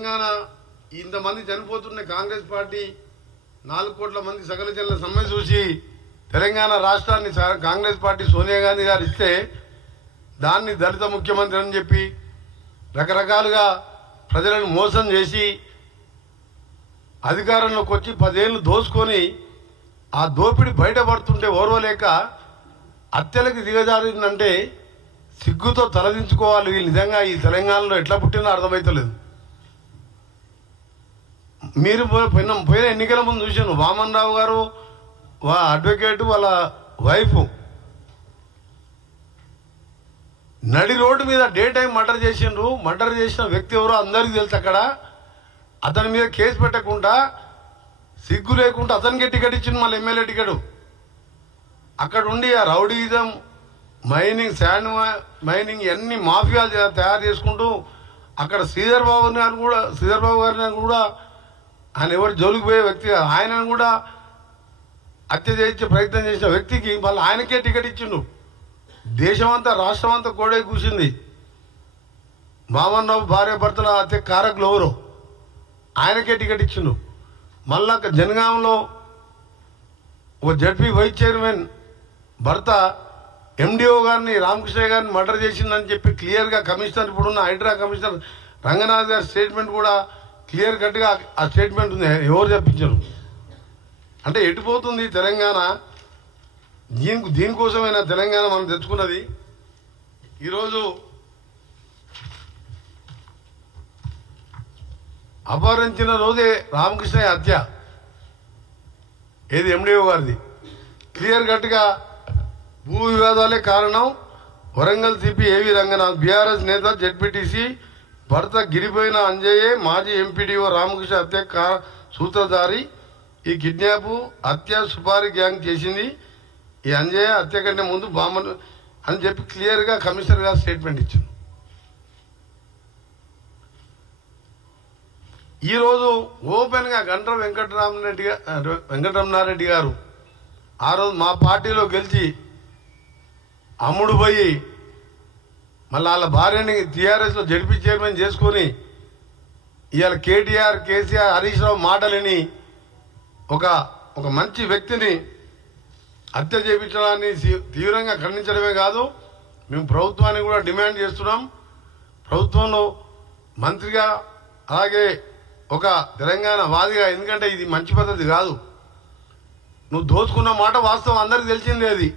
తెలంగాణ ఇంతమంది చనిపోతున్న కాంగ్రెస్ పార్టీ 4 కోట్ల మంది సకల జనుల సమ్మె చూసి తెలంగాణ రాష్ట్రాన్ని కాంగ్రెస్ పార్టీ సోనియా గాంధీ గారు ఇస్తే దాన్ని దళిత ముఖ్యమంత్రి అని చెప్పి రకరకాలుగా ప్రజలను మోసం చేసి అధికారంలోకి వచ్చి 10 ఏళ్ళు దోసుకొని ఆ దోపిడి బయటపడుతుంటే ఓర్వలేక హత్యలకు దిగజారిందంటే సిగ్గుతో తలదించుకోవాలి. వీళ్ళు నిజంగా ఈ తెలంగాణలో ఎట్లా పుట్టినా అర్థమవుతలేదు. మీరు పోయిన ఎన్నికల ముందు చూశాను, వామన్ రావు గారు అడ్వకేట్ వాళ్ళ వైఫ్ నడి రోడ్డు మీద డే టైం మర్డర్ చేసిండ్రు. మర్డర్ చేసిన వ్యక్తి ఎవరో అందరికీ తెలుసు. అక్కడ అతని మీద కేసు పెట్టకుండా సిగ్గు లేకుండా అతనికే టికెట్ ఇచ్చింది, మళ్ళీ ఎమ్మెల్యే టికెట్. అక్కడ ఉండి ఆ రౌడీజం, మైనింగ్, శాండ్ మైనింగ్ అన్ని మాఫియాలు తయారు చేసుకుంటూ అక్కడ శ్రీధర్ బాబు గారిని కూడా ఆయన ఎవరు జోలికి పోయే వ్యక్తి, ఆయనను కూడా హత్య చేయించే ప్రయత్నం చేసిన వ్యక్తికి మళ్ళీ ఆయనకే టికెట్ ఇచ్చిండు. దేశమంతా రాష్ట్రం అంతా కోడే కూర్చుంది. మామన్ రావు భార్య భర్తల హత్య కారకులు ఎవరు, ఆయనకే టికెట్ ఇచ్చిండు. మళ్ళా జనగాంలో ఒక జడ్పీ వైస్ చైర్మన్ భర్త ఎండిఓ గారిని, రామకృష్ణ గారిని మర్డర్ చేసిందని చెప్పి క్లియర్గా కమిషనర్, ఇప్పుడున్న హైడ్రా కమిషనర్ రంగనాథ్ గారి స్టేట్మెంట్ కూడా క్లియర్ కట్గా ఆ స్టేట్మెంట్ ఉంది. ఎవరు చెప్పించారు అంటే ఎటుపోతుంది తెలంగాణ? దీనికోసమైనా తెలంగాణ మనం తెచ్చుకున్నది. ఈరోజు అపహరించిన రోజే రామకృష్ణ హత్య, ఏది ఎండిఓ గారిది, క్లియర్ కట్గా భూ వివాదాలే కారణం. వరంగల్ సిపి ఏవి రంగనాథ్, బీఆర్ఎస్ నేత, జెడ్పీటీసీ భర్త గిరిపోయిన అంజయ్యే మాజీ ఎంపీడీఓ రామకృష్ణ హత్య సూత్రధారి. ఈ కిడ్నాప్, హత్య సుపారీ గ్యాంగ్ చేసింది. ఈ అంజయ్య హత్య కంటే ముందు బాంబను అని చెప్పి క్లియర్గా కమిషనర్ గారు స్టేట్మెంట్ ఇచ్చారు. ఈరోజు ఓపెన్గా గండ్ర వెంకటరమణారెడ్డి గారు ఆ రోజు మా పార్టీలో గెలిచి అమ్ముడు పోయి మళ్ళీ వాళ్ళ భార్యని టీఆర్ఎస్లో జడ్పీ చైర్మన్ చేసుకొని ఇవాళ కేటీఆర్, కేసీఆర్, హరీష్ రావు మాటలని ఒక మంచి వ్యక్తిని హత్య చేయించడాన్ని తీవ్రంగా ఖండించడమే కాదు, మేము ప్రభుత్వాన్ని కూడా డిమాండ్ చేస్తున్నాం. ప్రభుత్వంలో మంత్రిగా, అలాగే ఒక తెలంగాణ వాదిగా, ఎందుకంటే ఇది మంచి పద్ధతి కాదు. నువ్వు దోచుకున్న మాట వాస్తవం అందరికి తెలిసిందే. అది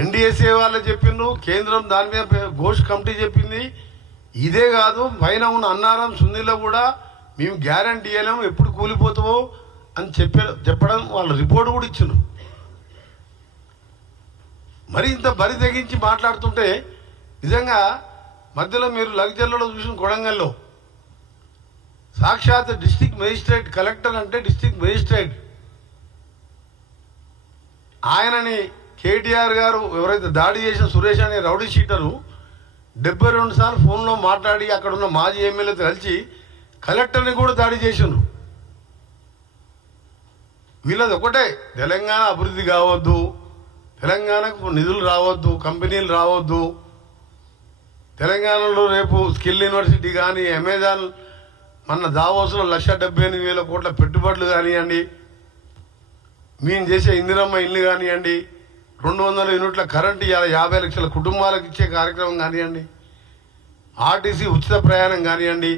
ఎన్డీఎస్ఏ వాళ్ళు చెప్పిండ్రు, కేంద్రం దాని మీద ఘోష్ కమిటీ చెప్పింది. ఇదే కాదు, పైన ఉన్న అన్నారం సుందీలో కూడా మేము గ్యారంటీ ఇవ్వలేము, ఎప్పుడు కూలిపోతావో అని చెప్పడం వాళ్ళ రిపోర్ట్ కూడా ఇచ్చిండ్రు. మరి ఇంత బరి తెగించి మాట్లాడుతుంటే నిజంగా మధ్యలో మీరు లగ్జర్లలో చూసిన కొడంగల్లో సాక్షాత్ డిస్ట్రిక్ట్ మేజిస్ట్రేట్, కలెక్టర్ అంటే డిస్ట్రిక్ట్ మేజిస్ట్రేట్, ఆయనని కేటీఆర్ గారు ఎవరైతే దాడి చేసిన సురేష్ అనే రౌడీ షీటరు 72 సార్లు ఫోన్లో మాట్లాడి అక్కడ ఉన్న మాజీ ఎమ్మెల్యేతో కలిసి కలెక్టర్ని కూడా దాడి చేసిండ్రు. వీళ్ళది ఒకటే, తెలంగాణ అభివృద్ధి కావద్దు, తెలంగాణకు నిధులు రావద్దు, కంపెనీలు రావద్దు, తెలంగాణలో రేపు స్కిల్ యూనివర్సిటీ కానీ, అమెజాన్ మన దావోస్లో 1,78,000 కోట్ల పెట్టుబడులు కానివ్వండి, మేము చేసే ఇందిరమ్మ ఇల్లు కానివ్వండి, 200 యూనిట్ల కరెంటు ఇవాళ 50 లక్షల కుటుంబాలకు ఇచ్చే కార్యక్రమం కానివ్వండి, ఆర్టీసీ ఉచిత ప్రయాణం కానివ్వండి,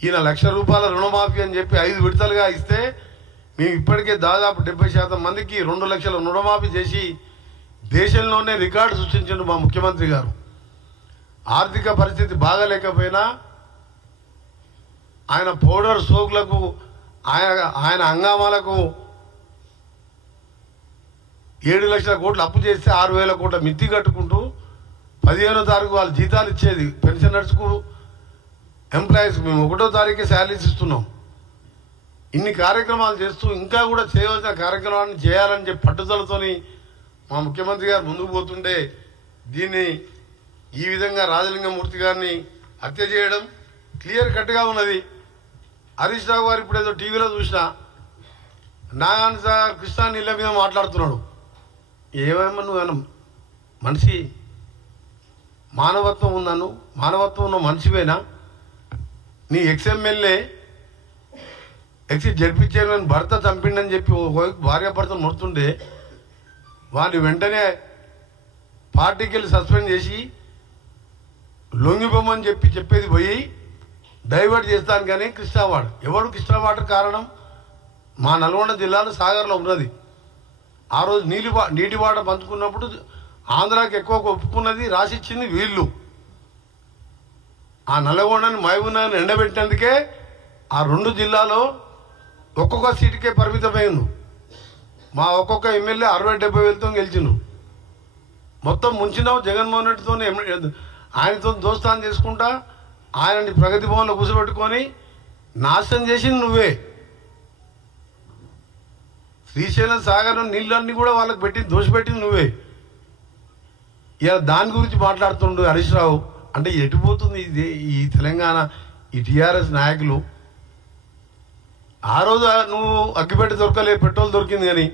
ఈయన ₹1,00,000 రుణమాఫీ అని చెప్పి 5 విడతలుగా ఇస్తే మేము ఇప్పటికే దాదాపు 70% మందికి 2 లక్షల రుణమాఫీ చేసి దేశంలోనే రికార్డు సృష్టించిండు మా ముఖ్యమంత్రి గారు. ఆర్థిక పరిస్థితి బాగాలేకపోయినా ఆయన పౌడర్ సోకులకు, ఆయన హంగామాలకు 7 లక్షల కోట్లు అప్పు చేస్తే 6,000 కోట్ల మిత్తి కట్టుకుంటూ 15వ తారీఖు వాళ్ళు జీతాలు ఇచ్చేది. పెన్షనర్స్కు, ఎంప్లాయీస్కి మేము 1వ తారీఖే శాలరీస్ ఇస్తున్నాం. ఇన్ని కార్యక్రమాలు చేస్తూ ఇంకా కూడా చేయవలసిన కార్యక్రమాన్ని చేయాలని చెప్పి పట్టుదలతోని మా ముఖ్యమంత్రి గారు ముందుకు పోతుంటే దీన్ని ఈ విధంగా రాజలింగమూర్తి గారిని హత్య చేయడం క్లియర్ కట్గా ఉన్నది. హరీష్ రావు గారు ఇప్పుడు ఏదో టీవీలో చూసిన నాగాన్ సార్ కృష్ణా నీళ్ళ మీద మాట్లాడుతున్నాడు. ఏమేమో నువ్వు మనిషి మానవత్వం ఉందను, మానవత్వం ఉన్న మనిషివేనా? నీ ఎక్స్ఎమ్మెల్యే జడ్పీ చైర్మన్ భర్త చంపిండని చెప్పి భార్యాభర్తలు మొడుతుండే వాడిని వెంటనే పార్టీకి వెళ్ళి సస్పెండ్ చేసి లొంగిపోమని చెప్పేది పోయి డైవర్ట్ చేస్తాను. కానీ కృష్ణావాడ ఎవడు కృష్ణావాడ కారణం? మా నల్గొండ జిల్లాలో సాగర్లో ఉన్నది. ఆ రోజు నీటి వాట పంచుకున్నప్పుడు ఆంధ్రాకి ఎక్కువ ఒప్పుకున్నది రాసిచ్చింది వీళ్ళు. ఆ నల్గొండని మహబూబ్నగర్ని ఎండబెట్టినందుకే ఆ 2 జిల్లాలో ఒక్కొక్క సీటుకే పరిమితమైంది. మా ఒక్కొక్క ఎమ్మెల్యే 60-70 వేలతో గెలిచిండు. మొత్తం ముంచినావు జగన్మోహన్ రెడ్డితో, ఆయనతో దోస్తాను చేసుకుంటా ఆయనని ప్రగతి భవన్లో కూర్చోబెట్టుకొని నాశనం చేసింది నువ్వే. శ్రీశైలం సాగర్ నీళ్ళన్నీ కూడా వాళ్ళకి పెట్టింది, దోషపెట్టింది నువ్వే. ఇలా దాని గురించి మాట్లాడుతుండు హరీష్ రావు. అంటే ఎటుపోతుంది ఇది ఈ తెలంగాణ ఈ టీఆర్ఎస్ నాయకులు? ఆ రోజు నువ్వు అగ్గిపెట్టి దొరకలేదు, పెట్రోల్ దొరికింది. కానీ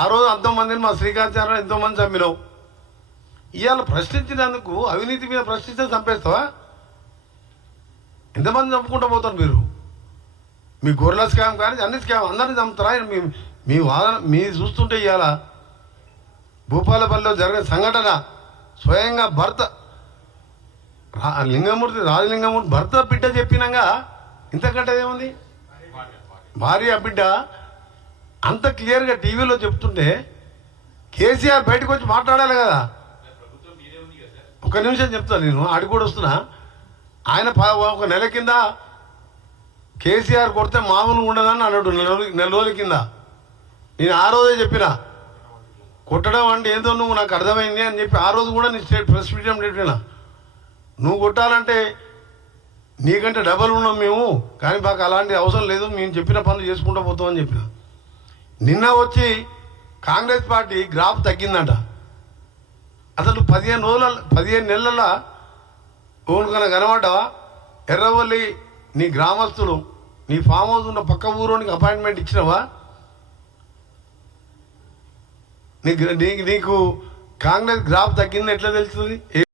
ఆ రోజు అంతమందిని మా శ్రీకాంత్ ఎంతోమంది చంపినావు. ఇవాళ ప్రశ్నించినందుకు అవినీతి మీద ప్రశ్నిస్తే చంపేస్తావా? ఎంతమంది చంపుకుంటూ పోతారు మీరు? మీ గొర్రెల స్కామ్ కానీ అన్ని స్కామ్ అందరినీ చంపుతారా? మీ వాదన మీ చూస్తుంటే ఇవాళ భూపాలపల్లిలో జరిగిన సంఘటన స్వయంగా భర్త రాజలింగమూర్తి భర్త బిడ్డ చెప్పినాక ఇంతకంటే ఏముంది? భార్య బిడ్డ అంత క్లియర్గా టీవీలో చెప్తుంటే కేసీఆర్ బయటకు వచ్చి మాట్లాడాలి కదా. ఒక నిమిషం చెప్తాను, నేను ఆడికి కూడా వస్తున్నా. ఆయన 1 నెల కింద కేసీఆర్ కొడితే మామూలుగా ఉండదని అన్నాడు. నెల రోజుల కింద నేను ఆ రోజే చెప్పిన, కొట్టడం అంటే ఏదో నువ్వు నాకు అర్థమైంది అని చెప్పి ఆ రోజు కూడా నేను ప్రెస్ మీడియం పెట్టినా. నువ్వు కొట్టాలంటే నీకంటే డబల్ ఉన్నాం మేము, కానీ మాకు అలాంటి అవసరం లేదు, మేము చెప్పిన పనులు చేసుకుంటూ పోతామని చెప్పిన. నిన్న వచ్చి కాంగ్రెస్ పార్టీ గ్రాఫ్ తగ్గిందంట. అసలు 15 నెలల ఓనుకన కనబడ్డావా? ఎర్రవల్లి నీ గ్రామస్తులు నీ ఫామ్ హౌస్ ఉన్న పక్క ఊరోనికి అపాయింట్మెంట్ ఇచ్చినవా? నీకు కాంగ్రెస్ గ్రాఫ్ తగ్గింది ఎట్లా తెలుస్తుంది?